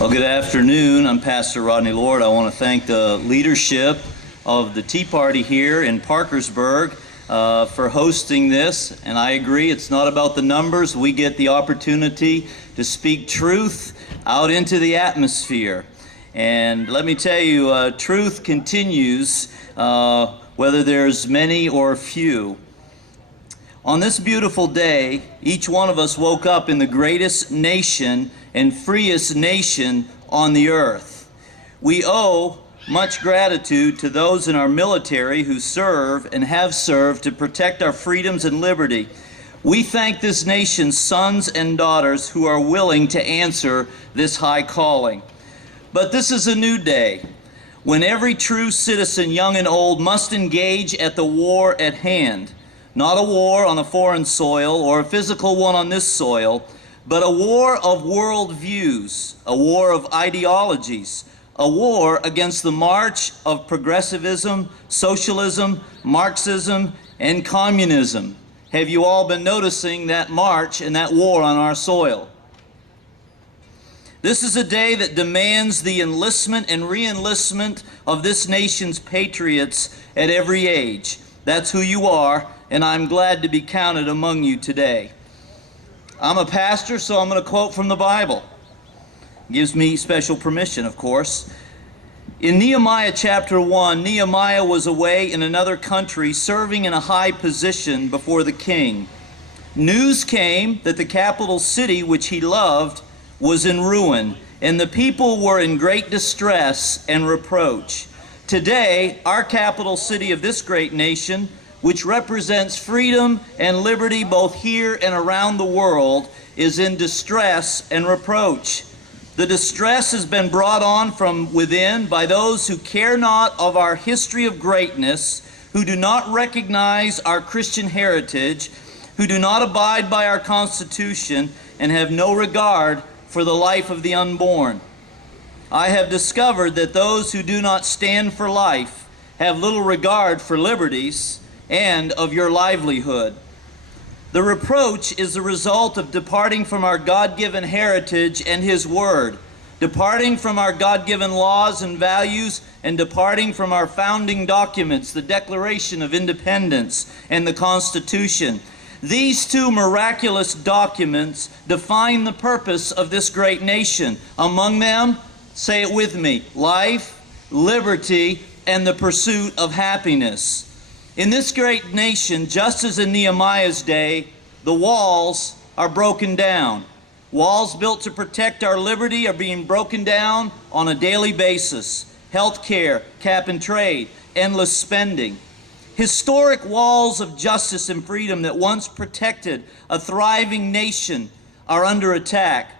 Well, good afternoon. I'm Pastor Rodney Lord. I want to thank the leadership of the Tea Party here in Parkersburg for hosting this. And I agree, it's not about the numbers. We get the opportunity to speak truth out into the atmosphere. And let me tell you, truth continues whether there's many or few. On this beautiful day, each one of us woke up in the greatest nation and freest nation on the earth. We owe much gratitude to those in our military who serve and have served to protect our freedoms and liberty. We thank this nation's sons and daughters who are willing to answer this high calling. But this is a new day, when every true citizen, young and old, must engage at the war at hand. Not a war on a foreign soil or a physical one on this soil, but a war of worldviews, a war of ideologies, a war against the march of progressivism, socialism, Marxism, and communism. Have you all been noticing that march and that war on our soil? This is a day that demands the enlistment and re-enlistment of this nation's patriots at every age. That's who you are, and I'm glad to be counted among you today. I'm a pastor, so I'm going to quote from the Bible. Gives me special permission, of course. In Nehemiah chapter 1, Nehemiah was away in another country serving in a high position before the king. News came that the capital city, which he loved, was in ruin, and the people were in great distress and reproach. Today, our capital city of this great nation, which represents freedom and liberty both here and around the world, is in distress and reproach. The distress has been brought on from within by those who care not of our history of greatness, who do not recognize our Christian heritage, who do not abide by our Constitution, and have no regard for the life of the unborn. I have discovered that those who do not stand for life have little regard for liberties and of your livelihood. The reproach is the result of departing from our God-given heritage and His Word, departing from our God-given laws and values, and departing from our founding documents, the Declaration of Independence and the Constitution. These two miraculous documents define the purpose of this great nation. Among them, say it with me, life, liberty, and the pursuit of happiness. In this great nation, just as in Nehemiah's day, the walls are broken down. Walls built to protect our liberty are being broken down on a daily basis. Health care, cap and trade, endless spending. Historic walls of justice and freedom that once protected a thriving nation are under attack.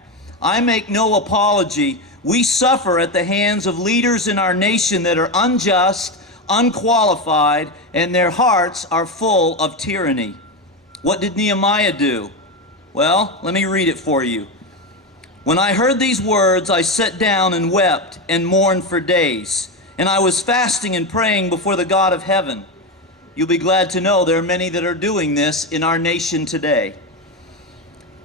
I make no apology. We suffer at the hands of leaders in our nation that are unjust, unqualified, and their hearts are full of tyranny. What did Nehemiah do? Well, let me read it for you. When I heard these words, I sat down and wept and mourned for days, and I was fasting and praying before the God of heaven. You'll be glad to know there are many that are doing this in our nation today.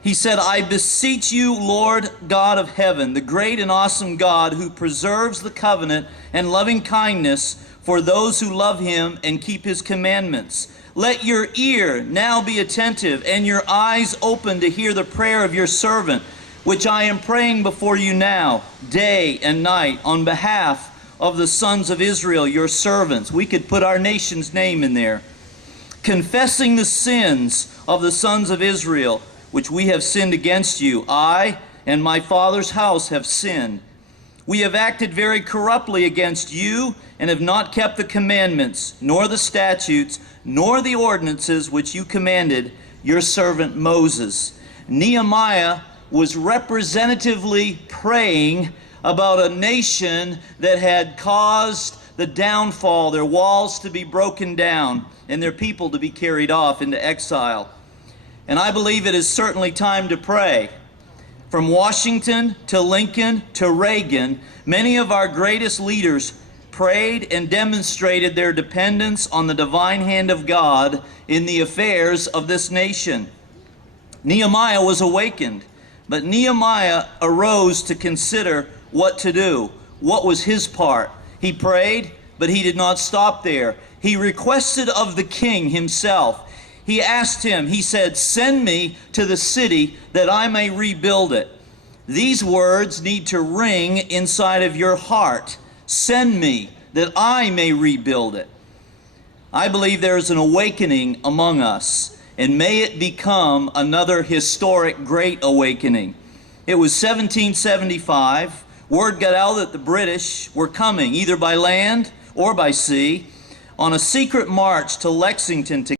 He said, I beseech you, Lord God of heaven, the great and awesome God who preserves the covenant and loving kindness for those who love Him and keep His commandments. Let your ear now be attentive and your eyes open to hear the prayer of your servant, which I am praying before you now, day and night, on behalf of the sons of Israel, your servants. We could put our nation's name in there. Confessing the sins of the sons of Israel, which we have sinned against you. I and my father's house have sinned. We have acted very corruptly against you and have not kept the commandments, nor the statutes, nor the ordinances which you commanded your servant Moses. Nehemiah was representatively praying about a nation that had caused the downfall, their walls to be broken down, and their people to be carried off into exile. And I believe it is certainly time to pray. From Washington to Lincoln to Reagan, many of our greatest leaders prayed and demonstrated their dependence on the divine hand of God in the affairs of this nation. Nehemiah was awakened, but Nehemiah arose to consider what to do. What was his part? He prayed, but he did not stop there. He requested of the king himself. He asked him, he said, "Send me to the city that I may rebuild it." These words need to ring inside of your heart. Send me that I may rebuild it. I believe there is an awakening among us, and may it become another historic great awakening. It was 1775. Word got out that the British were coming, either by land or by sea, on a secret march to Lexington to